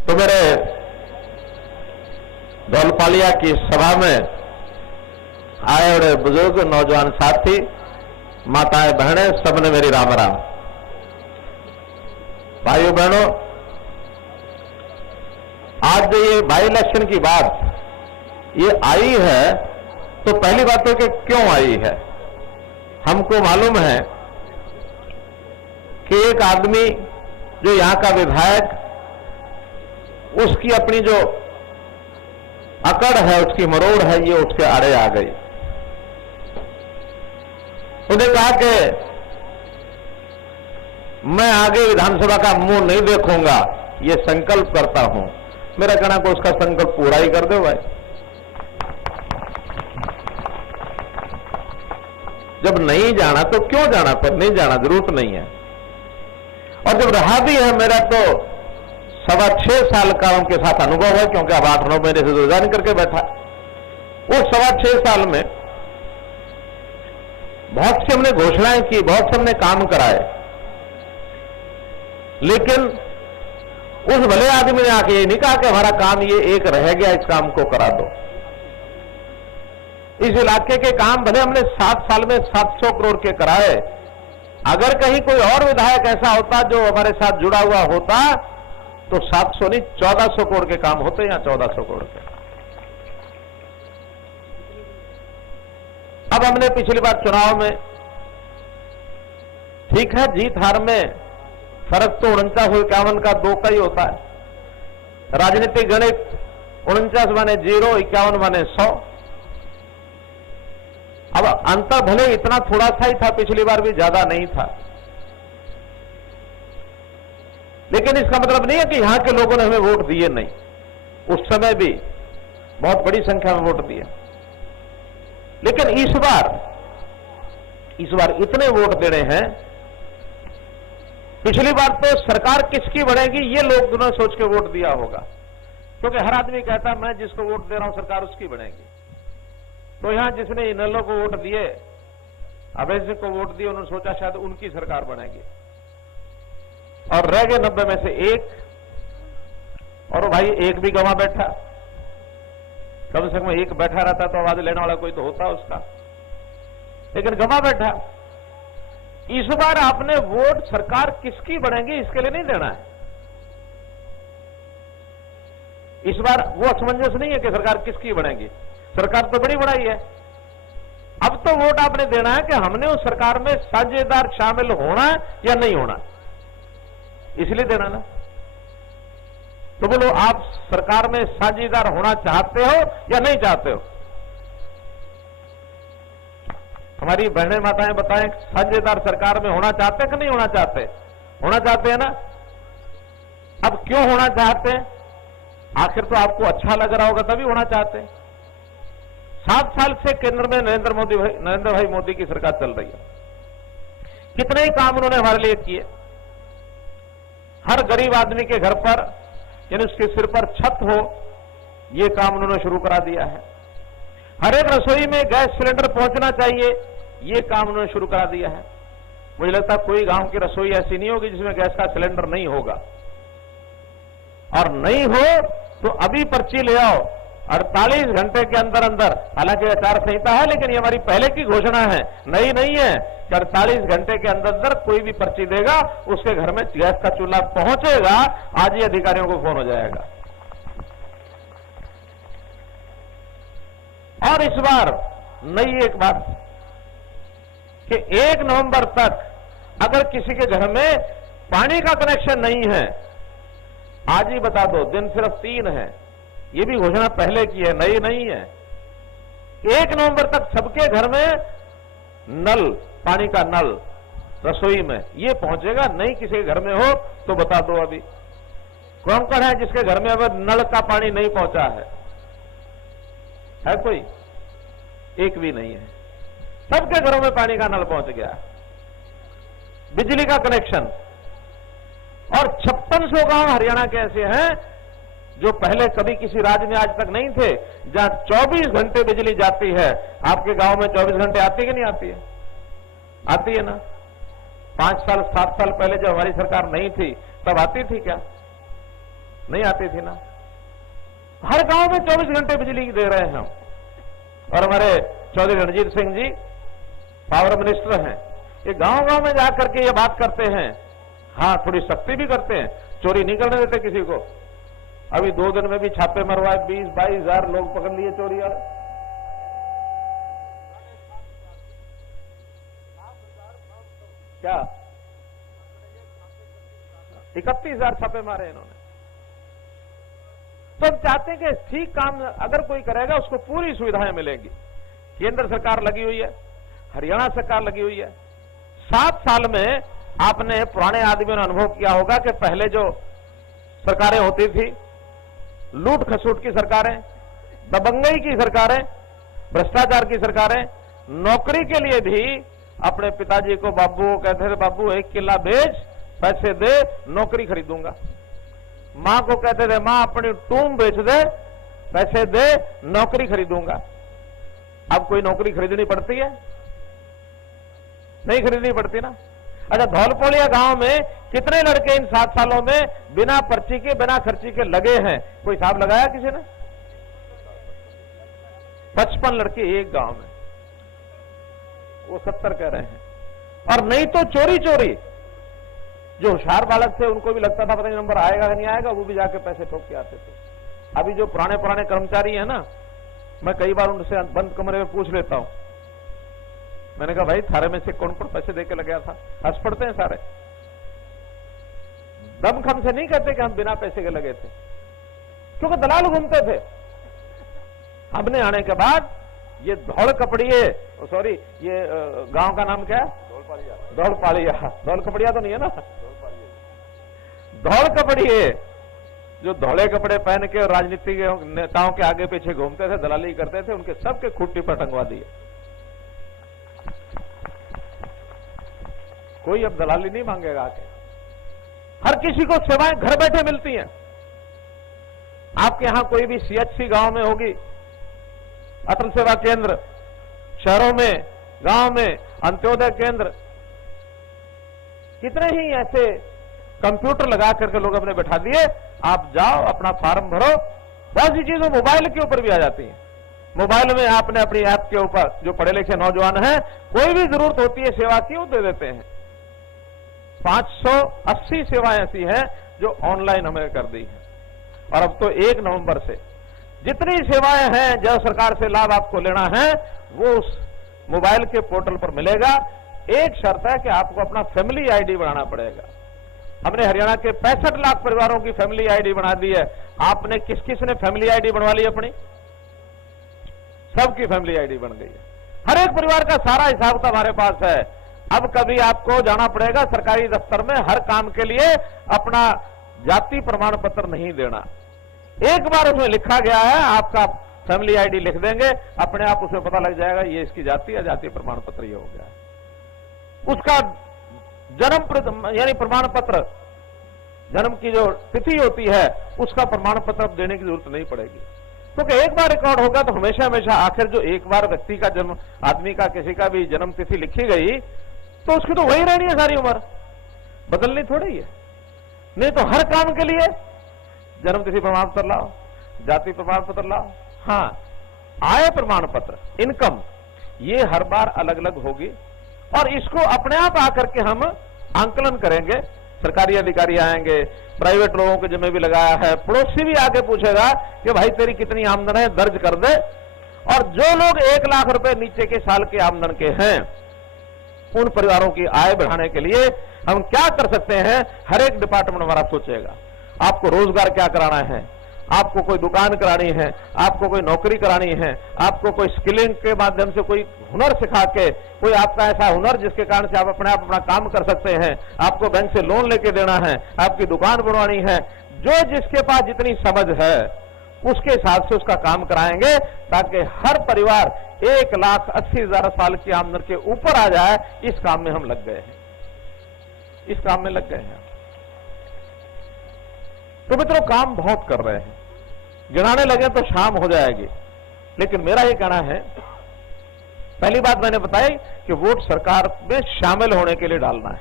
तो मेरे धौलपालिया की सभा में आए बड़े बुजुर्ग नौजवान साथी, माताएं बहनें, सबने मेरी राम राम। भाइयों बहनों, आज ये बाई इलेक्शन की बात ये आई है तो पहली बात तो कि क्यों आई है। हमको मालूम है कि एक आदमी जो यहां का विधायक, उसकी अपनी जो अकड़ है, उसकी मरोड़ है, ये उसके आड़े आ गई। उन्हें कहा कि मैं आगे विधानसभा का मुंह नहीं देखूंगा, ये संकल्प करता हूं। मेरा कहना को उसका संकल्प पूरा ही कर दो भाई। जब नहीं जाना तो क्यों जाना, पर नहीं जाना जरूरत नहीं है। और जब रहा भी है, मेरा तो 6.25 साल का उनके साथ अनुभव है, क्योंकि अब 8-9 महीने से रिजाइन करके बैठा। वो 6.25 साल में बहुत सी हमने घोषणाएं की, बहुत से हमने काम कराए, लेकिन उस भले आदमी ने आके ये नहीं कहा कि हमारा काम ये एक रह गया, इस काम को करा दो। इस इलाके के काम भले हमने 7 साल में 700 करोड़ के कराए। अगर कहीं कोई और विधायक ऐसा होता जो हमारे साथ जुड़ा हुआ होता तो 700 नहीं 1400 करोड़ के काम होते, या 1400 करोड़ के। अब हमने पिछली बार चुनाव में, ठीक है, जीत हार में फर्क तो 49-51 का 2 का ही होता है। राजनीतिक गणित 49 माने 0, 51 माने 100। अब अंतर भले इतना थोड़ा सा ही था, पिछली बार भी ज्यादा नहीं था, लेकिन इसका मतलब नहीं है कि यहां के लोगों ने हमें वोट दिए नहीं। उस समय भी बहुत बड़ी संख्या में वोट दिए, लेकिन इस बार इतने वोट देने हैं। पिछली बार तो सरकार किसकी बढ़ेगी ये लोग दोनों सोच के वोट दिया होगा, क्योंकि हर आदमी कहता मैं जिसको वोट दे रहा हूं सरकार उसकी बढ़ेगी। तो यहां जिसने इनेलो को वोट दिए, अवैध को वोट दिए, उन्होंने सोचा शायद उनकी सरकार बनेगी, और रह गए 90 में से 1। और भाई एक भी गंवा बैठा, कम से कम एक बैठा रहता तो आवाज लेने वाला कोई तो होता उसका, लेकिन गंवा बैठा। इस बार आपने वोट सरकार किसकी बनेगी इसके लिए नहीं देना है। इस बार वो असमंजस नहीं है कि सरकार किसकी बनेगी, सरकार तो बड़ी बढ़ाई है। अब तो वोट आपने देना है कि हमने उस सरकार में साझेदार शामिल होना है या नहीं होना, इसलिए देना ना। तो बोलो, आप सरकार में साझेदार होना चाहते हो या नहीं चाहते हो? हमारी बहनें माताएं बताएं, साझेदार सरकार में होना चाहते कि नहीं होना चाहते? होना चाहते हैं ना। अब क्यों होना चाहते हैं? आखिर तो आपको अच्छा लग रहा होगा तभी होना चाहते हैं। 7 साल से केंद्र में नरेंद्र भाई मोदी की सरकार चल रही है। कितने ही काम उन्होंने हमारे लिए किए। हर गरीब आदमी के घर पर, यानी उसके सिर पर छत हो, ये काम उन्होंने शुरू करा दिया है। हर एक रसोई में गैस सिलेंडर पहुंचना चाहिए, ये काम उन्होंने शुरू करा दिया है। मुझे लगता है कोई गांव की रसोई ऐसी नहीं होगी जिसमें गैस का सिलेंडर नहीं होगा। और नहीं हो तो अभी पर्ची ले आओ, 48 घंटे के अंदर अंदर, हालांकि आचार संहिता है लेकिन ये हमारी पहले की घोषणा है, नहीं है कि 48 घंटे के अंदर अंदर कोई भी पर्ची देगा उसके घर में गैस का चूल्हा पहुंचेगा। आज ही अधिकारियों को फोन हो जाएगा। और इस बार नई एक बात कि 1 नवंबर तक अगर किसी के घर में पानी का कनेक्शन नहीं है, आज ही बता दो, दिन सिर्फ 3 है, ये भी घोषणा पहले की है, नई नहीं है। 1 नवंबर तक सबके घर में नल, पानी का नल रसोई में ये पहुंचेगा। नहीं किसी के घर में हो तो बता दो अभी कौन कौन है जिसके घर में अब नल का पानी नहीं पहुंचा है कोई? एक भी नहीं है। सबके घरों में पानी का नल पहुंच गया, बिजली का कनेक्शन। और 5600 गांव हरियाणा के ऐसे हैं जो पहले कभी किसी राज्य में आज तक नहीं थे, जहां 24 घंटे बिजली जाती है। आपके गांव में 24 घंटे आती है कि नहीं आती है? आती है ना। 5 साल 7 साल पहले जब हमारी सरकार नहीं थी तब आती थी क्या? नहीं आती थी ना। हर गांव में 24 घंटे बिजली दे रहे हैं हम। और हमारे चौधरी रणजीत सिंह जी पावर मिनिस्टर हैं, ये गांव गांव में जाकर के ये बात करते हैं। हाँ, थोड़ी सख्ती भी करते हैं, चोरी नहीं करने देते किसी को। अभी 2 दिन में भी छापे मरवाए, 20-22 हजार लोग पकड़ लिए चोरी वाले। क्या 31,000 छापे मारे इन्होंने। तो हम चाहते हैं कि ठीक काम अगर कोई करेगा उसको पूरी सुविधाएं मिलेंगी। केंद्र सरकार लगी हुई है, हरियाणा सरकार लगी हुई है। 7 साल में आपने पुराने आदमियों ने अनुभव किया होगा कि पहले जो सरकारें होती थी, लूट खसूट की सरकारें, दबंगई की सरकारें, भ्रष्टाचार की सरकारें, नौकरी के लिए भी अपने पिताजी को बाबू को कहते थे, बाबू 1 किला बेच, पैसे दे, नौकरी खरीदूंगा। मां को कहते थे, मां अपनी टूम बेच दे, पैसे दे, नौकरी खरीदूंगा। अब कोई नौकरी खरीदनी पड़ती है? नहीं खरीदनी पड़ती ना। अच्छा, धौलपुलिया गांव में कितने लड़के इन 7 सालों में बिना पर्ची के, बिना खर्ची के लगे हैं? कोई हिसाब लगाया किसी ने? 55 लड़के एक गांव में, वो 70 कह रहे हैं। और नहीं तो चोरी चोरी, जो होशियार बालक थे उनको भी लगता था पता नहीं नंबर आएगा कि नहीं आएगा, वो भी जाके पैसे ठोक के आते थे। अभी जो पुराने पुराने कर्मचारी हैं ना, मैं कई बार उनसे बंद कमरे में पूछ लेता हूं। मैंने कहा, भाई थारे में से कौन कौन पैसे देके लग गया था? हंस पड़ते हैं सारे। दमखम से नहीं कहते कि हम बिना पैसे के लगे थे, क्योंकि दलाल घूमते थे। हमने आने के बाद ये धौल कपड़िए, सॉरी, ये गांव का नाम क्या है? धौलपालिया। धौल कपड़िया तो नहीं है ना? धौल कपड़िए जो धौले कपड़े पहन के राजनीतिक नेताओं के आगे पीछे घूमते थे, दलाली करते थे, उनके सबके खुट्टी पर टंगवा दिए। कोई अब दलाली नहीं मांगेगा आके। हर किसी को सेवाएं घर बैठे मिलती हैं। आपके यहां कोई भी सीएचसी गांव में होगी, अटल सेवा केंद्र, शहरों में, गांव में अंत्योदय केंद्र, कितने ही ऐसे कंप्यूटर लगा करके लोग अपने बैठा दिए। आप जाओ, अपना फॉर्म भरो, बहुत सी चीजें मोबाइल के ऊपर भी आ जाती हैं। मोबाइल में आपने अपनी ऐप के ऊपर, जो पढ़े लिखे नौजवान हैं, कोई भी जरूरत होती है सेवा की, वो दे देते हैं। 580 सेवाएं ऐसी हैं जो ऑनलाइन हमने कर दी है। और अब तो 1 नवंबर से जितनी सेवाएं हैं, जो सरकार से लाभ आपको लेना है, वो उस मोबाइल के पोर्टल पर मिलेगा। एक शर्त है कि आपको अपना फैमिली आईडी बनाना पड़ेगा। हमने हरियाणा के 65 लाख परिवारों की फैमिली आईडी बना दी है। आपने किस किस ने फैमिली आईडी बनवा ली अपनी? सबकी फैमिली आईडी बन गई है। हर एक परिवार का सारा हिसाब हमारे पास है। अब कभी आपको जाना पड़ेगा सरकारी दफ्तर में हर काम के लिए अपना जाति प्रमाण पत्र नहीं देना। एक बार उसमें लिखा गया है, आपका फैमिली आईडी लिख देंगे, अपने आप उसमें पता लग जाएगा ये इसकी जाति है, जाति प्रमाण पत्र ये हो गया है। उसका जन्म यानी प्रमाण पत्र, जन्म की जो तिथि होती है, उसका प्रमाण पत्र देने की जरूरत नहीं पड़ेगी, क्योंकि एक बार रिकॉर्ड होगा तो हमेशा हमेशा आखिर जो एक बार व्यक्ति का जन्म, आदमी का किसी का भी जन्म तिथि लिखी गई तो उसकी तो वही रहनी है सारी उम्र, बदलनी थोड़ी है। नहीं तो हर काम के लिए जन्म तिथि प्रमाण पत्र लाओ, जाति प्रमाण पत्र लाओ। हाँ, आय प्रमाण पत्र, इनकम, ये हर बार अलग अलग होगी और इसको अपने आप आकर के हम आंकलन करेंगे। सरकारी अधिकारी आएंगे, प्राइवेट लोगों के जिम्मे भी लगाया है, पड़ोसी भी आके पूछेगा कि भाई तेरी कितनी आमदन है, दर्ज कर दे। और जो लोग 1 लाख रुपए नीचे के साल के आमदन के हैं, उन परिवारों की आय बढ़ाने के लिए हम क्या कर सकते हैं, हर एक डिपार्टमेंट हमारा सोचेगा। आपको रोजगार क्या कराना है, आपको कोई दुकान करानी है, आपको कोई नौकरी करानी है, आपको कोई स्किलिंग के माध्यम से कोई हुनर सिखा के, कोई आपका ऐसा हुनर जिसके कारण से आप अपने आप अपना काम कर सकते हैं, आपको बैंक से लोन लेके देना है, आपकी दुकान बनवानी है, जो जिसके पास जितनी समझ है उसके हिसाब से उसका काम कराएंगे, ताकि हर परिवार 1,80,000 साल की आमदन के ऊपर आ जाए। इस काम में हम लग गए हैं, इस काम में लग गए हैं। तो मित्रों, काम बहुत कर रहे हैं, गिनाने लगे तो शाम हो जाएगी। लेकिन मेरा ये कहना है, पहली बात मैंने बताई कि वोट सरकार में शामिल होने के लिए डालना है,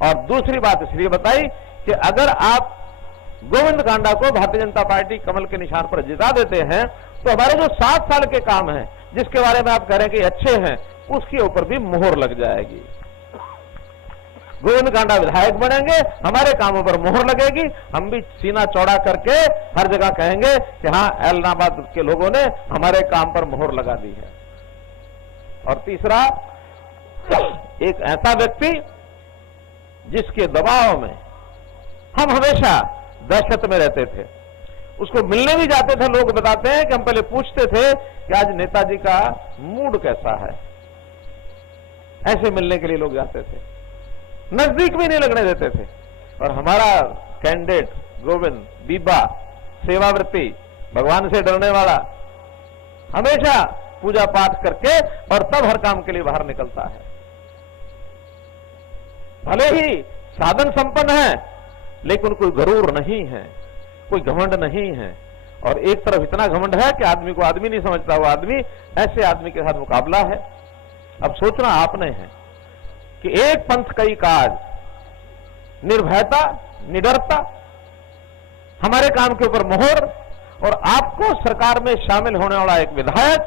और दूसरी बात इसलिए बताई कि अगर आप गोविंद कांडा को भारतीय जनता पार्टी कमल के निशान पर जिता देते हैं, तो हमारे जो 7 साल के काम हैं, जिसके बारे में आप कह रहे हैं कि अच्छे हैं, उसके ऊपर भी मोहर लग जाएगी। गोविंद कांडा विधायक बनेंगे, हमारे कामों पर मोहर लगेगी, हम भी सीना चौड़ा करके हर जगह कहेंगे कि हां, एलनाबाद के लोगों ने हमारे काम पर मोहर लगा दी है। और तीसरा, एक ऐसा व्यक्ति जिसके दबाव में हम हमेशा दहशत में रहते थे, उसको मिलने भी जाते थे, लोग बताते हैं कि हम पहले पूछते थे कि आज नेताजी का मूड कैसा है, ऐसे मिलने के लिए लोग जाते थे, नजदीक भी नहीं लगने देते थे। और हमारा कैंडिडेट गोविंद बीबा, सेवावृत्ति, भगवान से डरने वाला, हमेशा पूजा पाठ करके और तब हर काम के लिए बाहर निकलता है। भले ही साधन संपन्न है, लेकिन कोई गरूर नहीं है, कोई घमंड नहीं है। और एक तरफ इतना घमंड है कि आदमी को आदमी नहीं समझता, वो आदमी ऐसे आदमी के साथ मुकाबला है। अब सोचना आपने है कि एक पंथ कई काज, निर्भयता, निडरता, हमारे काम के ऊपर मोहर, और आपको सरकार में शामिल होने वाला एक विधायक,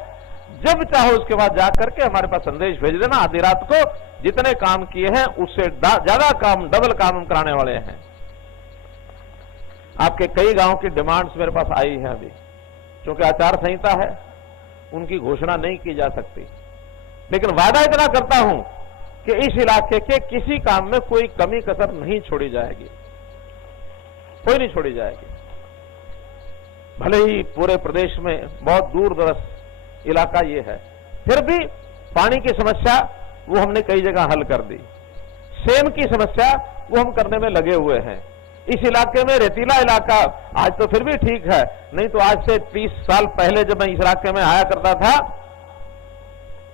जब चाहो उसके बाद जाकर के हमारे पास संदेश भेज देना, आधी रात को जितने काम किए हैं उससे ज्यादा काम, डबल काम हम कराने वाले हैं। आपके कई गांव की डिमांड्स मेरे पास आई हैं अभी, क्योंकि आचार संहिता है, उनकी घोषणा नहीं की जा सकती, लेकिन वादा इतना करता हूं कि इस इलाके के किसी काम में कोई कमी कसर नहीं छोड़ी जाएगी, कोई नहीं छोड़ी जाएगी। भले ही पूरे प्रदेश में बहुत दूर दराज इलाका ये है, फिर भी पानी की समस्या वो हमने कई जगह हल कर दी। सेम की समस्या वो हम करने में लगे हुए हैं। इस इलाके में रेतीला इलाका आज तो फिर भी ठीक है, नहीं तो आज से 30 साल पहले जब मैं इस इलाके में आया करता था,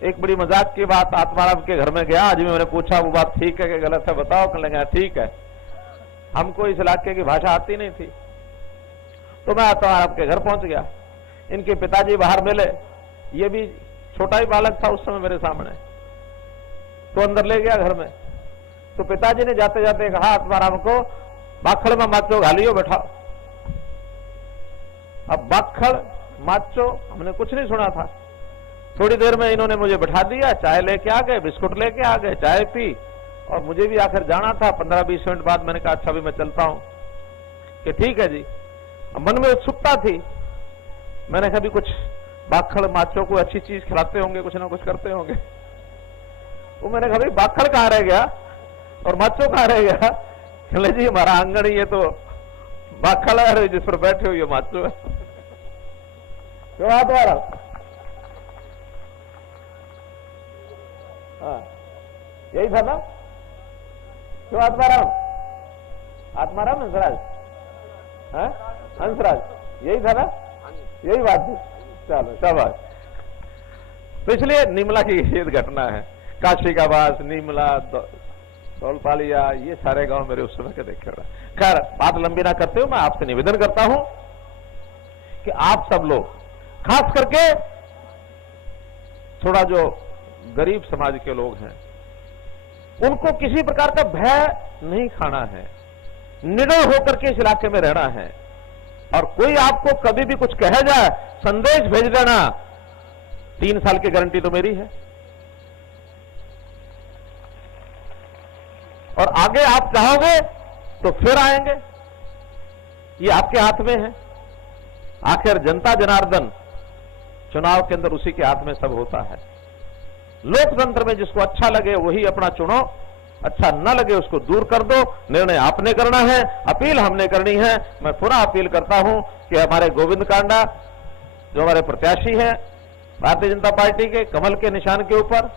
एक बड़ी मजाक की बात, आत्माराम के घर में गया, आज भी मैंने पूछा वो बात ठीक है कि गलत है, बताओ, कहने लगा ठीक है। हमको इस इलाके की भाषा आती नहीं थी, तो मैं आत्माराम के घर पहुंच गया। इनके पिताजी बाहर मिले, ये भी छोटा ही बालक था उस समय मेरे सामने, तो अंदर ले गया घर में। तो पिताजी ने जाते जाते कहा आत्माराम को, बाखड़ में माचो घालियो बैठाओ। अब बाखड़ माचो हमने कुछ नहीं सुना था। थोड़ी देर में इन्होंने मुझे बैठा दिया, चाय लेके आ गए, बिस्कुट लेके आ गए, चाय पी, और मुझे भी आखिर जाना था। 15-20 मिनट बाद मैंने कहा अच्छा भी मैं चलता हूं, कि ठीक है जी। अब मन में उत्सुकता थी, मैंने कहा भी कुछ बाखड़ माचो को अच्छी चीज खिलाते होंगे, कुछ ना कुछ करते होंगे। तो मैंने कहा भाई बाखड़ कहां रह गया और माचो कहां रह गया? कहले जी हमारा आंगन ही है, तो बाखड़ है जिस पर बैठे हुए माचो है। क्यों बात हो रहा? यही था ना? क्यों आत्माराम? आत्माराम हंसराज? हंसराज, यही था ना? यही बात थी। चलो शाबाश। तो इसलिए निमला की ये घटना है, काशी का वास, निमला, सौलपालिया, ये सारे गांव मेरे उस समय के देखे रहा। खैर बात लंबी ना करते हुए मैं आपसे निवेदन करता हूं कि आप सब लोग, खास करके थोड़ा जो गरीब समाज के लोग हैं, उनको किसी प्रकार का भय नहीं खाना है, निडर होकर के इस इलाके में रहना है। और कोई आपको कभी भी कुछ कह जाए, संदेश भेज देना, 3 साल की गारंटी तो मेरी है। और आगे आप चाहोगे तो फिर आएंगे, ये आपके हाथ में है। आखिर जनता जनार्दन चुनाव के अंदर उसी के हाथ में सब होता है। लोकतंत्र में जिसको अच्छा लगे वही अपना चुनो, अच्छा न लगे उसको दूर कर दो। निर्णय आपने करना है, अपील हमने करनी है। मैं पुनः अपील करता हूं कि हमारे गोविंद कांडा जो हमारे प्रत्याशी हैं भारतीय जनता पार्टी के कमल के निशान के ऊपर,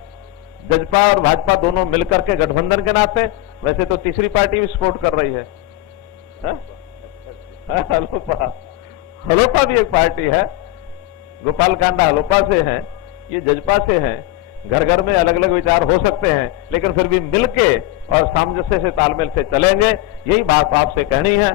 जजपा और भाजपा दोनों मिलकर के गठबंधन के नाते, वैसे तो तीसरी पार्टी भी सपोर्ट कर रही है, हलोपा भी एक पार्टी है, गोपाल कांडा हलोपा से हैं, ये जजपा से हैं। घर घर में अलग अलग विचार हो सकते हैं, लेकिन फिर भी मिलके और सामंजस्य से, तालमेल से चलेंगे, यही बात आपसे कहनी है।